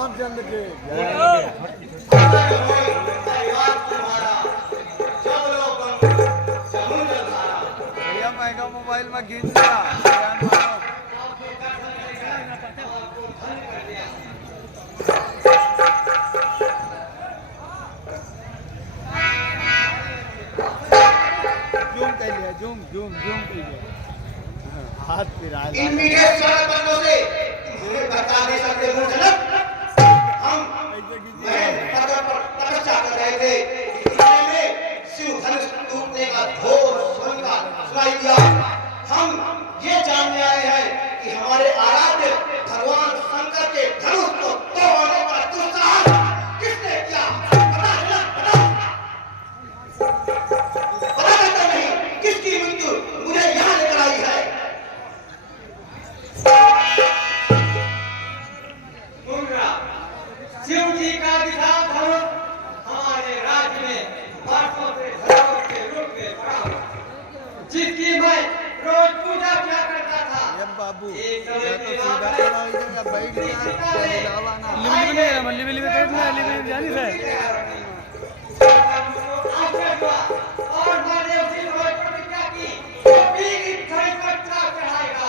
रामचंद्र के भैया महंगा मोबाइल में खींच लिया। जूम कर लिया, जूम जूम जूम कर लिया। हाथ फिरा इन मीडिया सारा बंदों से तुम्हें बता नहीं सकते मूर्खनक। हम पदर पर तपस्या कर रहे थे, इतने में शिव धनुष टूटने का घोर सुनाई दिया। हम ये जानने आए हैं कि हमारे आराध्य भगवान शंकर के धनुष को तोड़ने का दुस्साहस किसने किया? पता करता नहीं किसकी मृत्यु मुझे यहाँ लेकर आई है। शिव जी का विशाल धनुष हमारे राज्य में वर्षों से धरोहर के रूप में पड़ा हुआ, जिसकी मैं रोज पूजा किया करता था। ये बाबू ये तो सीधा खड़ा हो जाएगा, बैठ गया लावा ना लिमिट में जानी है। और मैंने उसी रोज प्रतिज्ञा की कि पीली खड़ी पर चढ़ाएगा।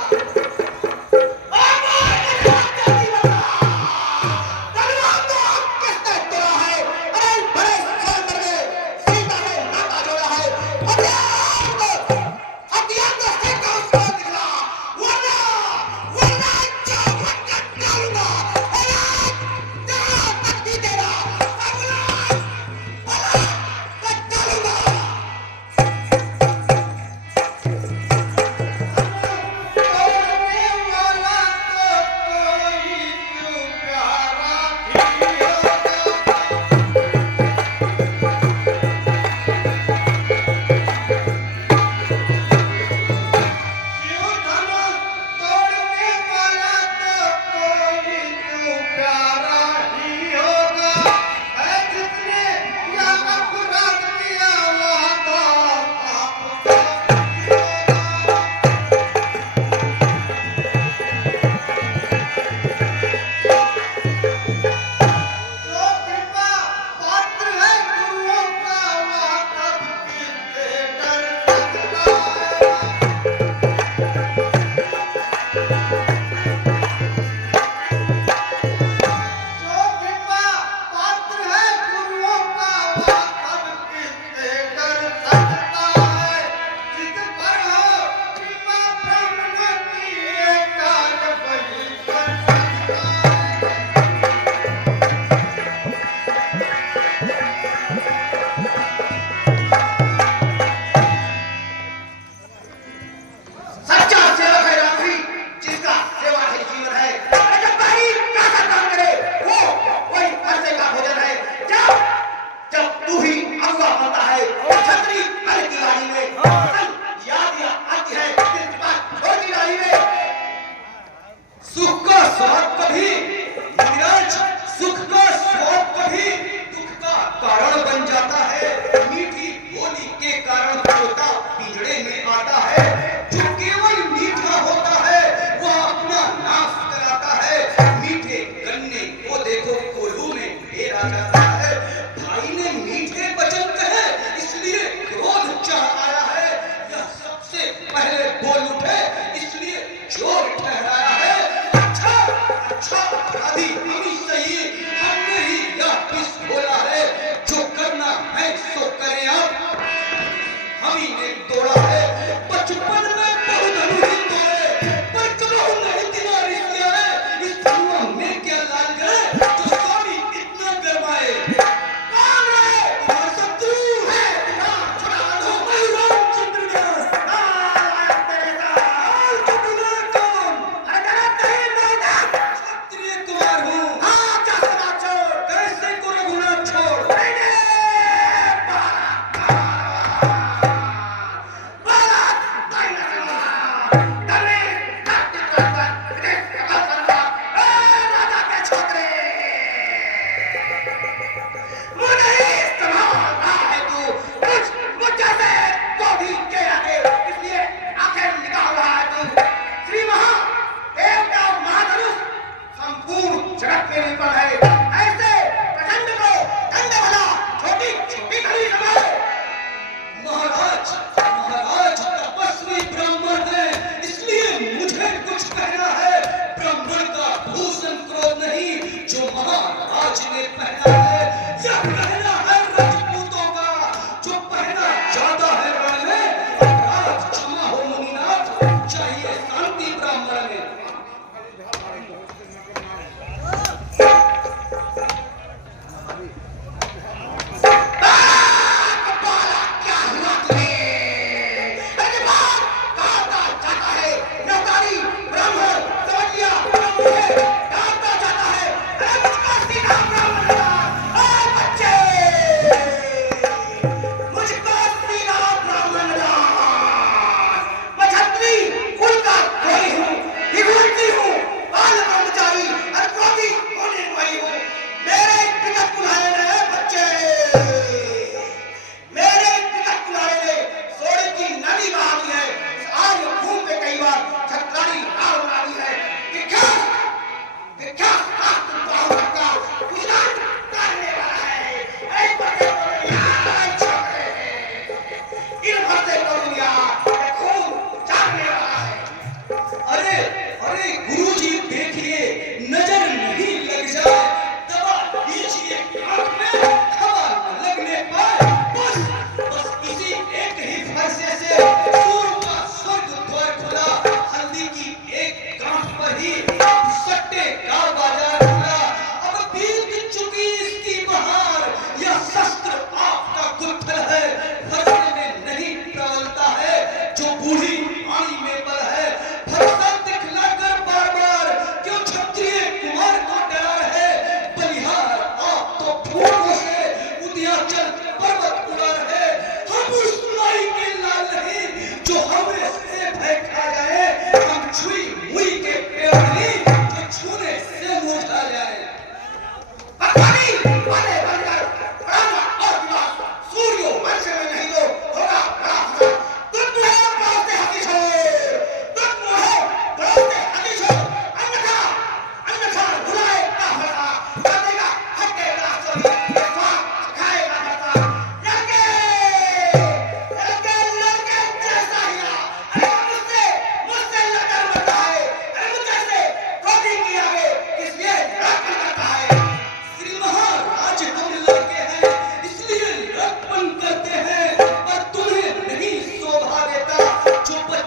देखो कोल्हू में ढेर आ जाता है। भाई ने मीठे वचन कहे, इसलिए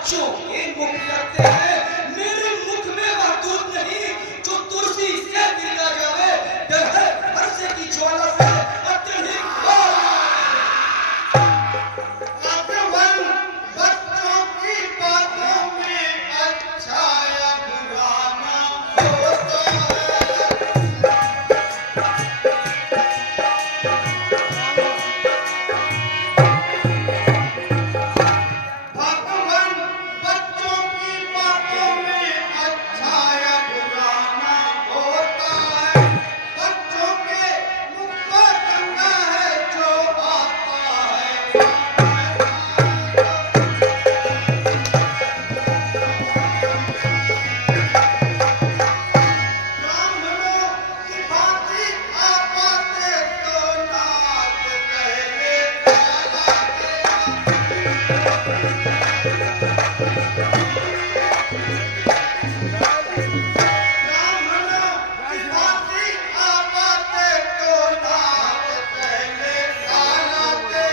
बच्चों के मुख लगते हैं। मेरे मुख में वह दूध नहीं जो तुलसी से गिरा जावे। डर है भरसे की ज्वाला से अत्यधिक भगवान बच्चों की बातों में अच्छा या बुरा ना होता भगवान बच्चों की बातों में अच्छा या बुरा ना होता है। बच्चों के मुख पर गंगा है जो आता है। ब्राह्मणों की भांति आपाते तो नाथ कहले ब्राह्मणों की भांति आपाते तो नाथ कहले कालाते।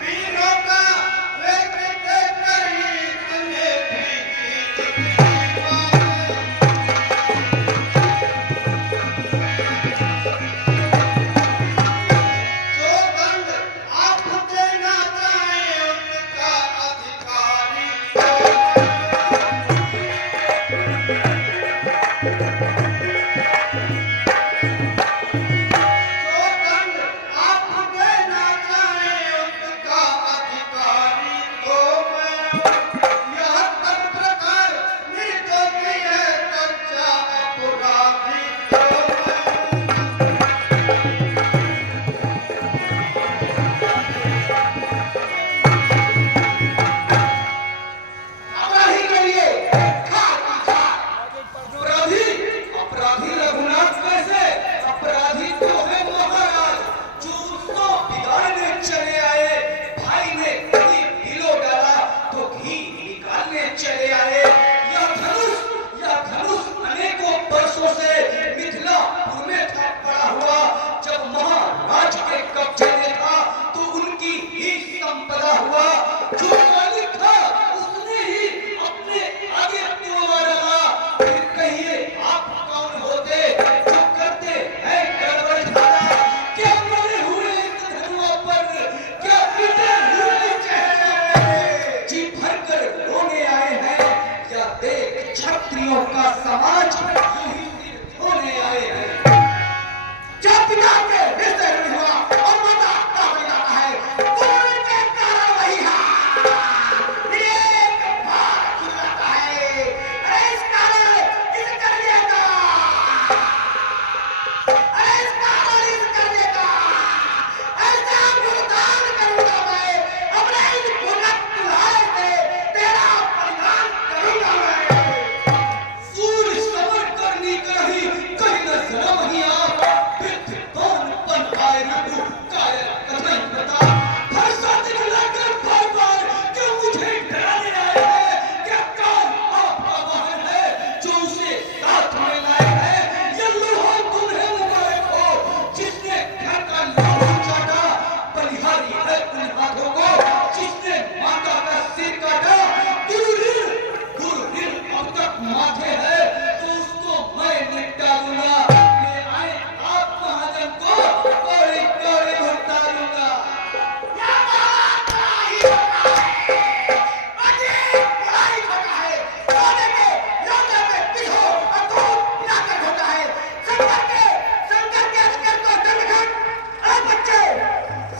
वीरों का वेग देखकर ही इतने भी जो दंड आप देना चाहें उनका अधिकारी जो दंड आप देना चाहें उनका अधिकारी तो मैं यह तंत्र कर निर्दोषी है कच्चा अपराधी तो मैं अपराधी करिए अपराधी अपराधी रघुनाथ कैसे अपराधी तो है महाराज जो उसको बिगाड़ने चले आए। भाई ने घी ढिलो डाला तो घी निकालने चले आए। यह धनुष अनेकों वर्षों से मिथिलापुर में था पड़ा हुआ। जब महाराज के कब्जे में था तो उनकी ही संपदा हुआ। जो मालिक था उसने ही अपने आगे तोड़वा डाला। फिर कहिए आप कौन होते जो करते हैं गड़बड़ धारा। क्या मरे हुए इस धनुआ पर क्या पीटे हुए चेहरे पे जी भरकर रोने आए हैं या देख क्षत्रियों का समाज यूं ही सिर धोने आए हैं। जब पिता के हृदय में हुआ और माता का बन जाता है तो उनके कारण वही है। एक बार खिलाता है अरे इस कारण इस करने का अरे इस कारण इस करने का ऐसा भुगतान करूंगा मैं अपने इन भुगत कुल्हाड़े से तेरा परिधान करूंगा मैं। सूर्य समर करनी कहीं कहीं न शर्म ही आप वृद्ध कौन बन पाए रघु कायर कथन बता। भरसा दिखलाकर बार बार क्यों मुझे डराने आए हैं। क्या काल आपका वाहन है जो उसे साथ में लाए हैं। ये लोहा तुम्हें मुबारक हो जिसने घर का लोहा चाटा। बलिहारी है उन हाथों को जिसने माता का सिर काटा। गुरु अब तक माथे है तो उसको मैं निपटा दूंगा। ले आए आप महाजन को कौड़ी कौड़ी भुगता दूंगा। क्या बात ही होता है अजीब बुराई होता है। सोने पे लौटे पे पिसो और दूध पिलाकर होता है। शंकर के अस्कर को दंडखंड। अरे बच्चे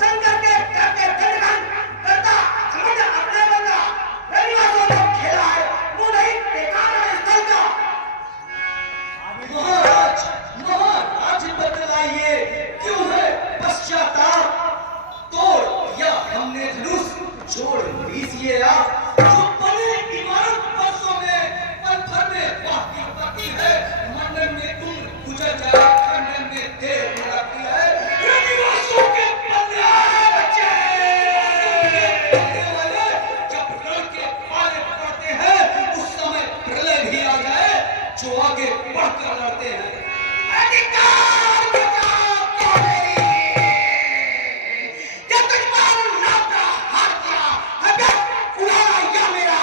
शंकर के करके दंडखंड करता समझ अपने बंदा रविवासों ने खेला है वो नहीं बेकार है स्थल का। महाराज महाराज बतलाइए क्यों है पश्चाताप। तोड़ या हमने धनुष जोड़ लीजिए आप। जो बने इमारत वर्षों में पल भर में बाकी पति है। मंडन में उम्र गुजर जाए खंडन में देर न लगती है। रविवासों के पन्ने आए बच्चे पढ़ने वाले जब रण के पाले पड़ते हैं उस समय प्रलय भी आ जाए जो आगे बढ़कर लड़ते हैं। अधिकार बचाओ क्या मेरी ये तुझ पर नाता हाथ दिया हमें उड़ाया या मेरा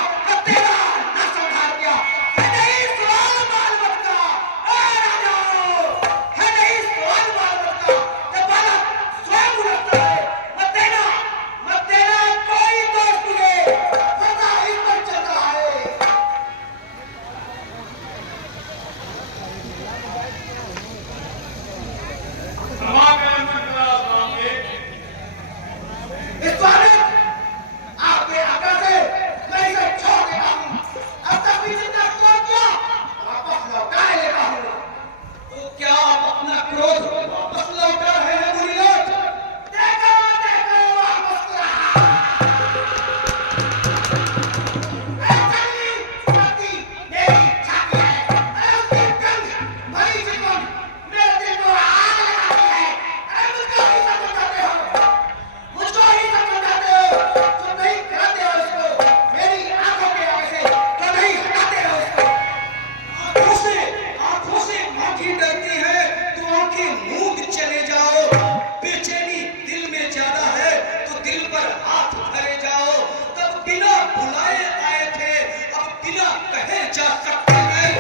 पर हाथ धरे जाओ। तब बिना बुलाए आए थे, अब बिना कहे जा सकते हैं।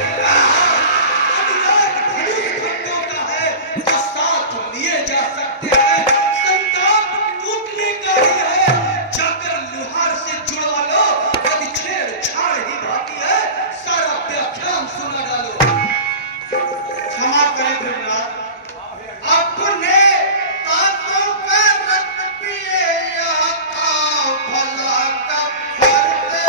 अधिकार धनुष खंडों का है जो साथ लिए जा सकते हैं। संताप टूटने का ही है, जाकर लुहार से जुड़वा लो। यदि छेड़छाड़ ही बाकी है, सारा व्याख्यान सुना डालो। क्षमा करें धृतराज, अपने तातों का रक्त पिए या ताव भला कब भरते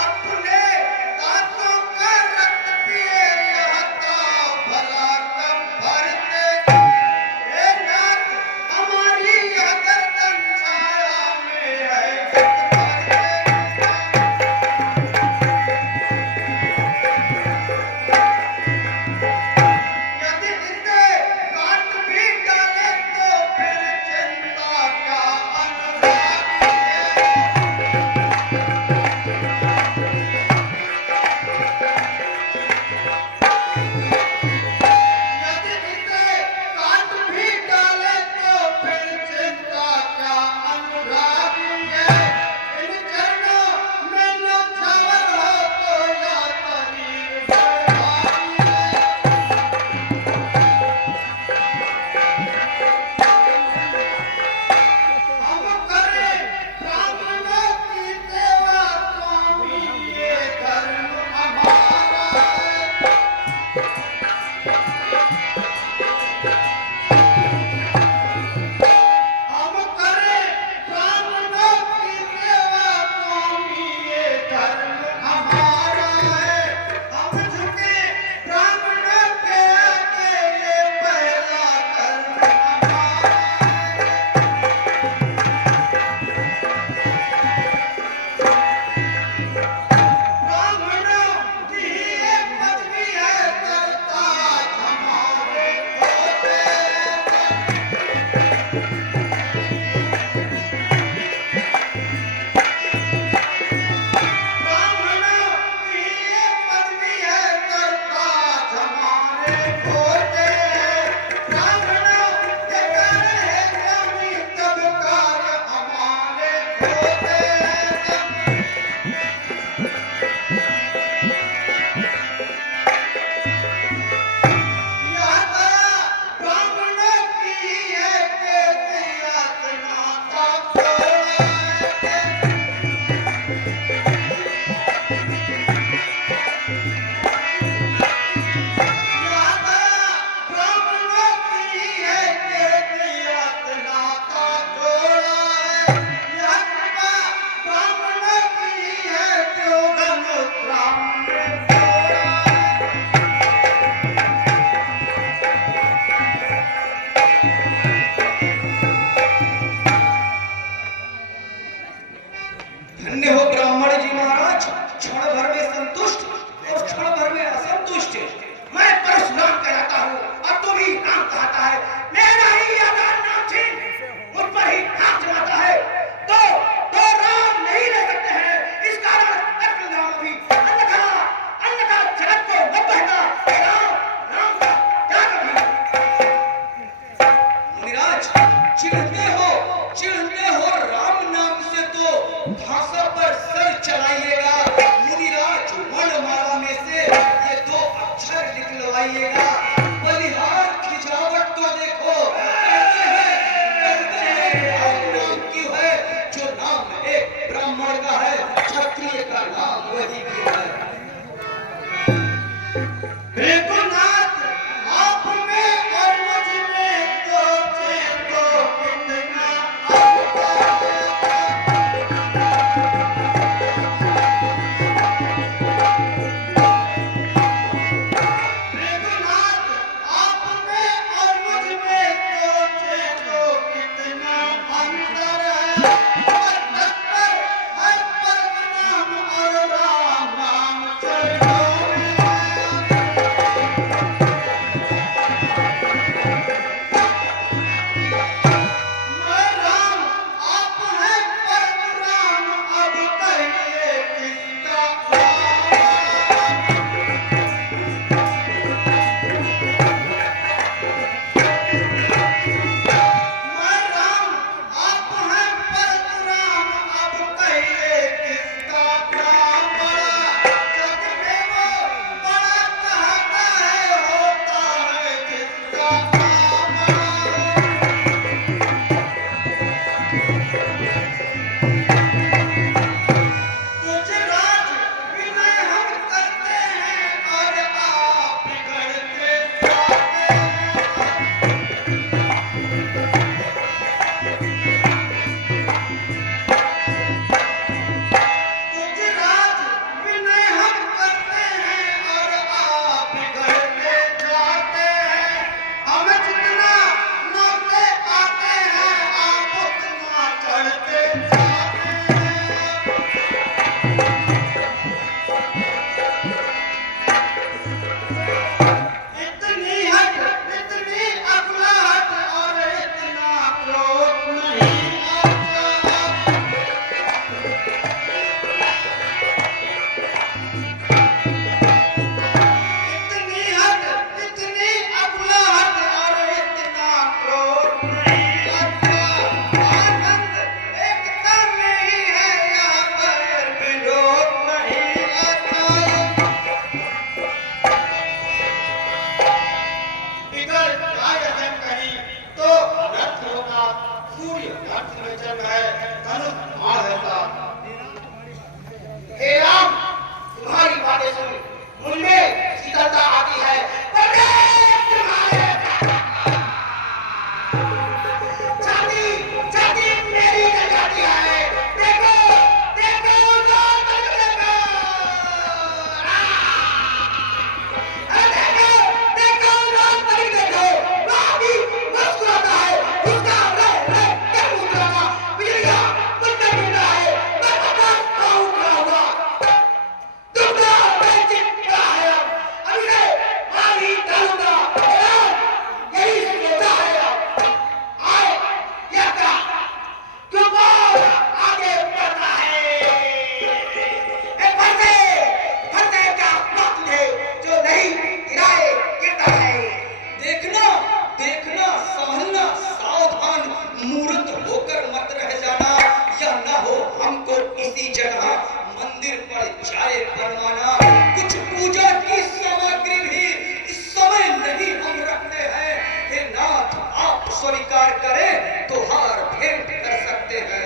अपने तातों का रक्त पिए या ताव भला कब भरते हे नाथ, हमारी यह गर्दन छाया में है कब यदि इसे काट भी डाले तो फिर चिंता क्या अनुरागी है। यदि इसे काट भी डाले तो फिर चिंता क्या अनुरागी है। इन चरणों में न छावर हो तो या शरीर बर्बादी है। हम करें ब्राह्मणों की सेवा, स्वामी ये धर्म हमारा है। हम करें ब्राह्मणों की सेवा, स्वामी ये धर्म हमारा है। हम झुके ब्राह्मणों के आगे, ये पहला धर्म हमारा है। ब्राह्मणों की ये पदवी है, सरताज हमारे होते हैं। ब्राह्मणों की ये पदवी है, सरताज हमारे होते हैं। ब्राह्मणों के कार्य है स्वामी, तब कार्य हमारे होते हैं। यह दया ब्राह्मणों की है कि यातना का छोड़ा है। यह दया ब्राह्मणों की है कि यातना का छोड़ा है। यह कृपा ब्राह्मणों की है जो धन ब्राह्मण छोड़ा है। धन्य हो ब्राह्मण जी महाराज, क्षण भर में संतुष्ट और क्षण भर में असंतुष्ट। मैं परशुराम कहलाता हूँ और तू भी राम कहता है। मेरा ही आधार नाम छीन मुझ पर ही हाथ जमाता है तो राम नहीं रह सकते हैं। इस कारण कत्ल नाम भी अन्यथा अन्यथा जगत को न बहता। राम राम का त्याग भी। मुनिराज, चिढ़ते हो राम नाम से तो भाषा पर सर चलाइएगा। मुनिराज, वर्णमाला में से ये 2 अक्षर निकलवाइएगा। बलिहार खिजावट तो देखो, कहते हैं राम नाम क्यों है? जो नाम एक ब्राह्मण का है, क्षत्रिय का नाम वही क्यों है? रघुनाथ, आप में और मुझ में सोचे तो कितना अंतर है। रघुनाथ, आप में और मुझ में सोचे तो कितना अंतर है। परस्पर है परम नाम और राम नाम चरणों में है। में चल गए धनुष मार देता। हे राम, तुम्हारी बातें सुन मुझ में शीतलता आती है। छाती छाती मेरी जल जाती है। देखो देखो जो देखो, देखो देखो जो देखो, बाबी मुस्कुराता है, उसका रे रे क्या मुस्कुराता, बिजलिया बंदा गिरता है, मैं पता कहूँ क्या हुआ। दुर्गा मैं चिपका है, अभी से मारी डालूंगा। यही सोचा है आए या क्या, क्यों आगे बढ़ता है। फरते क्या वक्त है जो नहीं गिराए गिरता है। देखना देखना, समझना, सावधान, मूर्त होकर मत रह जाना, या न हो हमको इसी जगह मंदिर पर जाए बनवाना। कुछ पूजा की सामग्री भी इस समय नहीं हम रखते हैं। हे नाथ, आप स्वीकार करें तो हार भेंट कर सकते हैं।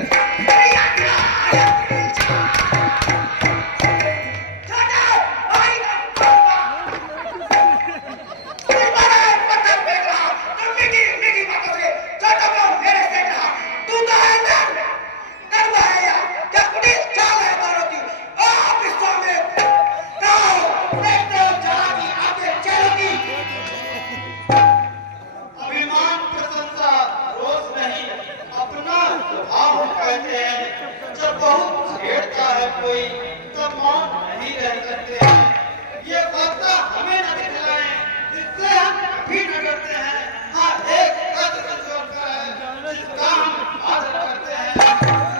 अभिमान प्रशंसा रोष नहीं, अपना स्वभाव कहते हैं। जब बहुत छेड़ता है कोई तब मौन नहीं रह सकते हैं। ये वार्ता हमें न दिखलाएं, इससे हम कभी न डरते हैं। हाँ, एक कद्र जोड़ता है जिसका हम आदर करते हैं।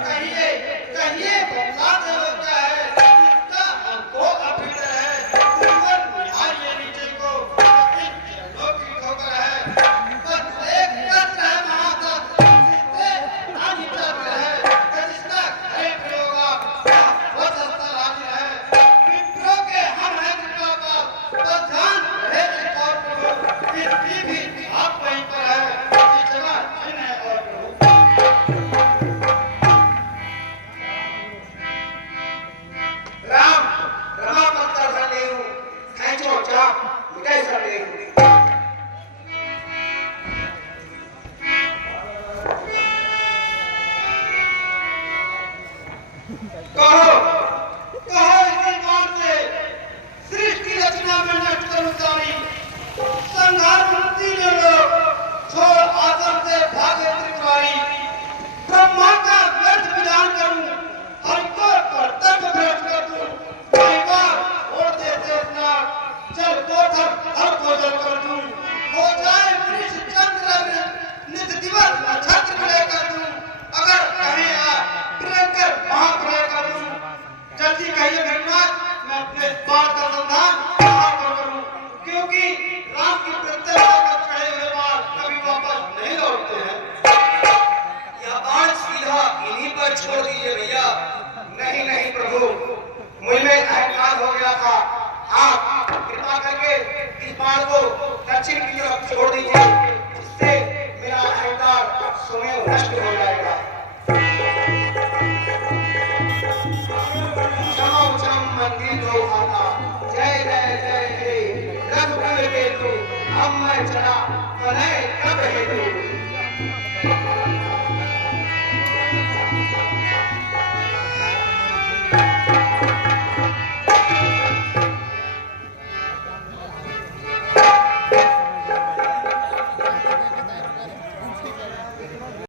कहिए कहिए बदला दे होता है जिसका हमको अभिड है। ऊपर निहारिए नीचे को, इन चरणों की ठोकर है। बस एक कद्र है महाकद्र, जिससे हानि चक्र है, जिसका करे प्रयोगा वह सस्ता राज्य है। विप्रो के हम हैं कृपा का, बस ध्यान रहे एक और प्रभु, पृथ्वी भी आप वहीं पर है, इसी जगह अन्य है और प्रभु। राम रमा पत्थर धर ले हूँ, खैंचो चाप मिटाई सर ले हूँ। कहो कहो इसी बात से सृष्टि रचना में नष्ट करूं सारी, संहार मुक्ति ले लो, छोड़ आश्रम से भागे त्रिपुरारी। ब्रह्मा का व्यर्थ विधान करूं, हरि को कर्तव्य भ्रष्ट कर दूं। कई बार छोड़ देते स्नान, जल दो थक हर को जल कर दूं। हो जाए वृक्ष चंद्र नित दिवस नक्षत्र प्रलय कर दूं। अगर कहें प्रियंकर महाप्रलय कर दूं। जल्दी कहिए भगवान, मैं अपने बात का संधान कहाँ पर करूं, क्योंकि राम की प्रत्यक्षता पर चढ़े हुए बाल कभी वापस नहीं लौटते हैं। यह बाण सीधा इन्हीं पर छोड़ दीजिए भैया। नहीं नहीं प्रभु, मुझ में अहंकार हो गया था। आप कृपा करके इस बाण को दक्षिण की तरफ छोड़ दीजिए, जिससे मेरा अहंकार स्वयं नष्ट हो जाएगा। मंदिर दो खाता, जय जय जय हे रघुकुल के तू, अब मैं चला तनय तब हे तू।